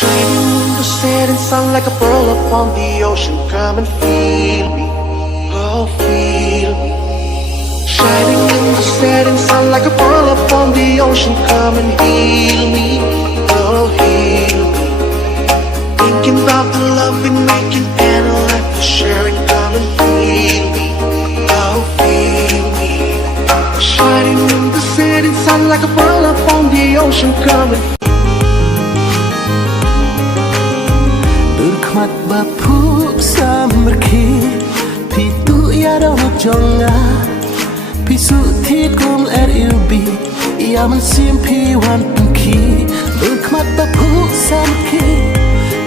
Shining in the setting sun like a pearl upon the ocean. Come and feel me, oh feel me. Shining in the setting sun like a pearl upon the ocean. Come and heal me, oh heal me. Thinking about the love we're making and a life we're sharing. Come and feel me, oh feel me. Shining in the setting sun like a pearl upon the ocean. Come and Mat bapu samarki Pitu yaro jonga Pisu tikum ubi Yaman simpi wan pungki Mat bapu samarki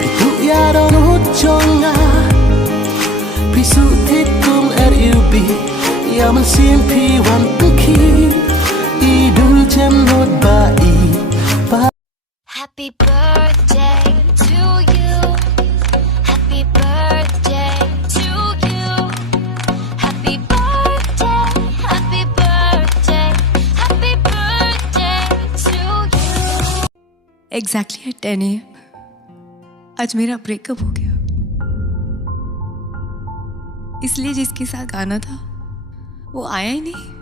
Pitu yaro jonga Pisu tikum ubi Yaman simpi wan pungki Idul jemnot bai Happy birthday to you. Happy birthday to you. Happy birthday, happy birthday, happy birthday to you. Exactly at 10 AM आज मेरा breakup हो गया। इसलिए जिसके साथ आना था वो आया ही नहीं।